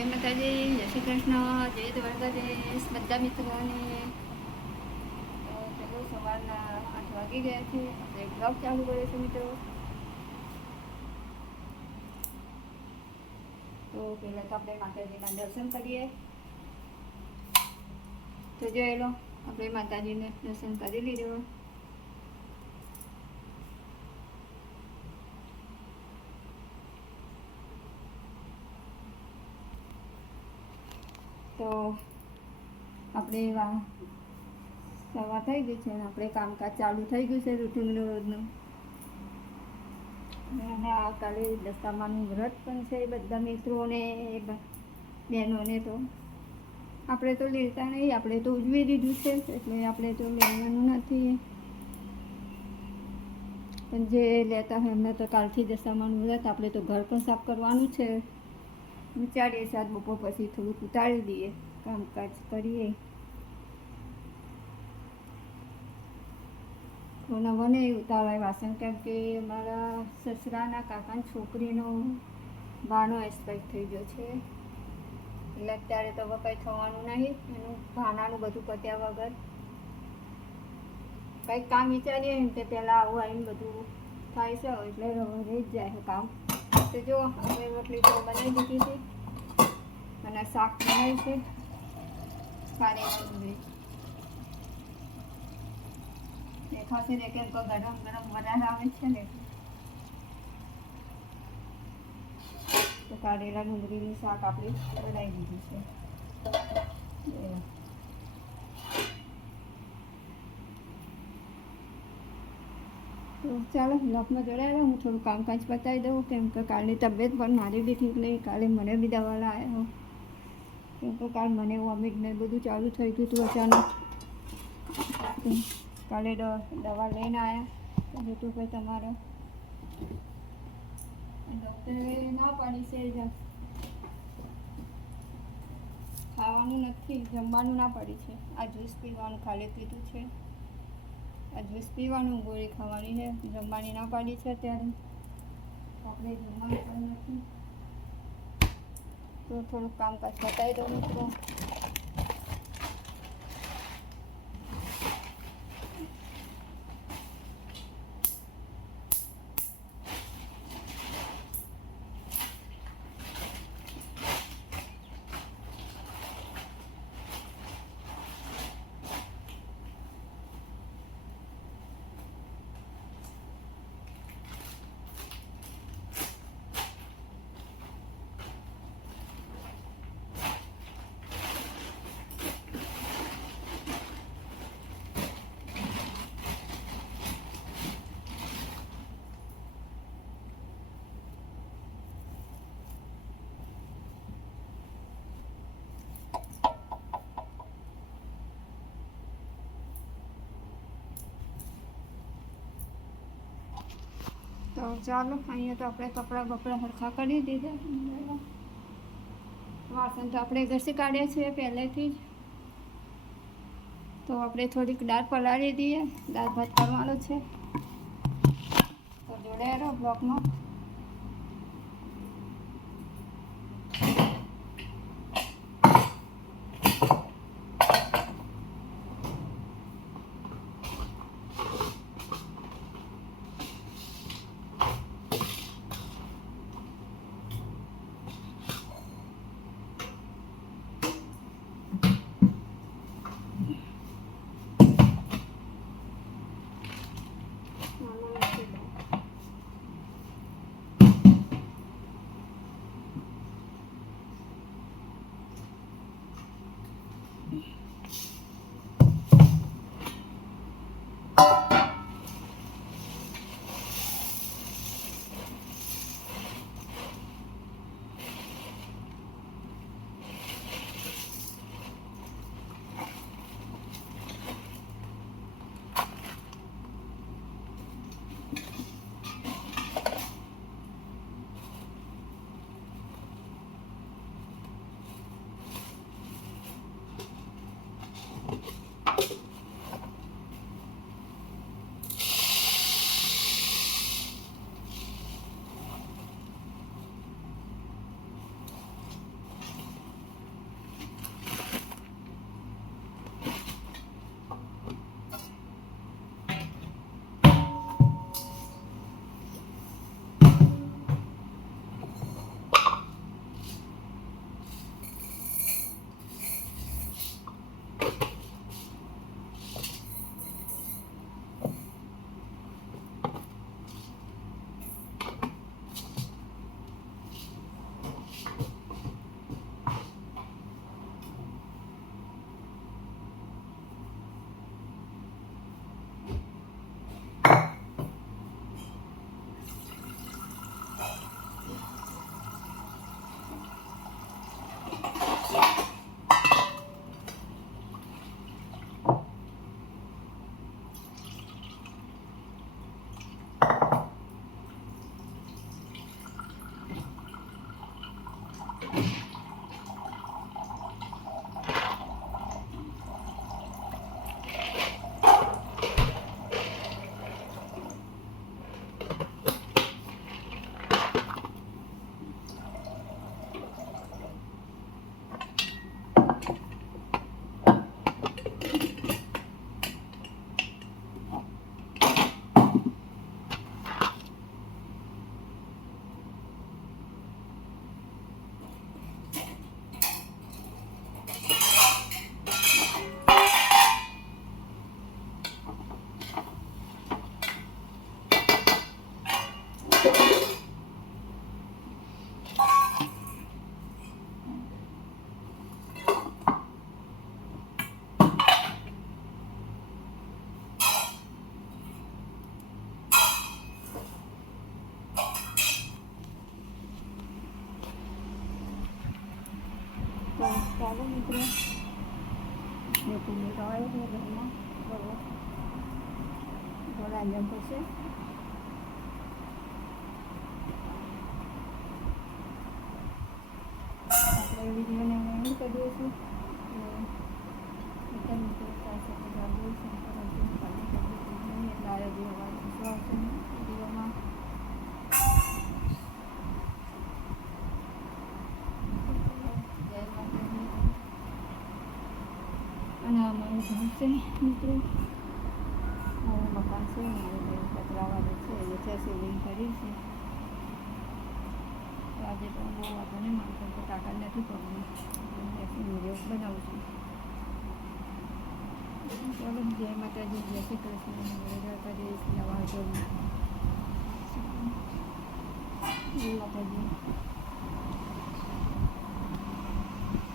જય માતાજી, જય શ્રી કૃષ્ણ, જય દ્વારકાધીશ બધા મિત્રોને. ચલો, સવારના 8 વાગી ગયા છે. આપણે બ્લોગ ચાલુ કર્યો છે મિત્રો. તો પહેલાં તો આપણે માતાજીના દર્શન કરીએ. તો જોઈ લો, આપણે માતાજીને દર્શન કરી લીધો. તો આપણે સવાર થઈ ગઈ છે અને આપણે કામકાજ ચાલુ થઈ ગયું છે રૂટીનનું રોજનું. અને કાલે દશામાનું વ્રત પણ છે બધા મિત્રોને બહેનોને. તો આપણે તો લેતા નહીં, આપણે તો ઉજવી દીધું છે એટલે આપણે તો લેવાનું નથી. પણ જે લેતા હોય એમને તો કાલથી દશામાનું વ્રત. આપણે તો ઘર પણ સાફ કરવાનું છે. વિચારીએ સાત બપોર પછી થોડુંક ઉતારી દઈએ, કામકાજ કરીએ. નવો નહીં ઉતારાય વાસણ, કેમ કે મારા સસરાના કાકાની છોકરીનો ભાનો એક્સપાયર થઈ ગયો છે એટલે અત્યારે તો હવે કંઈ થવાનું નહીં. એનું ભાનાનું બધું પત્યા વગર કંઈક કામ વિચારીએ ને તે પહેલાં આવું આવીને બધું થાય છે એટલે રહી જ જાય કામ. તો જો આપણે રોટલી તો બનાવી દીધી હતી અને શાક બનાવ્યું છે કારેલા ડુંગળી. દેખાશે ને કેમ કે ગરમ ગરમ વધારે આવે છે ને, તો કારેલા ડુંગળીનું શાક આપણે બનાવી દીધું છે. તો ચાલો બ્લોગમાં જોડાયેલા. હું થોડું કામકાજ બતાવી દઉં, કેમ કે કાલની તબિયત પણ મારી બી ઠીક નહીં. કાલે મને બી દવા લાવ્યો, કેમ કે કાલ મને વોમિટ ને બધું ચાલુ થઈ ગયું હતું અચાનક. કાલે દવા લઈને આવ્યા તો ભાઈ તમારે ડૉક્ટરે ના પાડી છે ખાવાનું નથી, જમવાનું ના પાડી છે. આ જ્યુસ પીવાનું ખાલી કીધું છે. આ જ્યુસ પીવાનું, ગોળી ખાવાની છે, જમવાની ના પાડી છે. અત્યારે આપણે જમવાનું પણ નથી. તો થોડુંક કામકાજ બતાવી દઉં મિત્રો. તો ચાલો, અહીંયા તો આપણે કપડાં સરખા કરી દીધા. વાસણ તો આપણે ઘસી કાઢ્યા છે પહેલેથી જ. તો આપણે થોડીક દાળ પલાળી દઈએ, દાળ ભાત કરવાનો છે. તો જોડાયા રહો બ્લોગમાં. ચાલો મિત્રો જે કુંડી હોય છે ઘરમાં થોડા જમ થશે. આપણે વિડીયોને એન્ડ કરી દઈશું. મિત્રો પાસે જોઈશું પરંતુ એટલે આ વિડીયો આવશે વિડીયોમાં. અને અમારું ઘર છે મિત્રો, મારું મકાન છે, મારું પતરાવાળું છે, એ છે સીલિંગ કરી છે. તો આજે પણ બહુ આપણને માણસો તો તાકાત નથી પડતી, વિડીયો બનાવું છું. ચાલો જય માતાજી, જય શ્રી કૃષ્ણ. નવા જોડું જય માતાજી.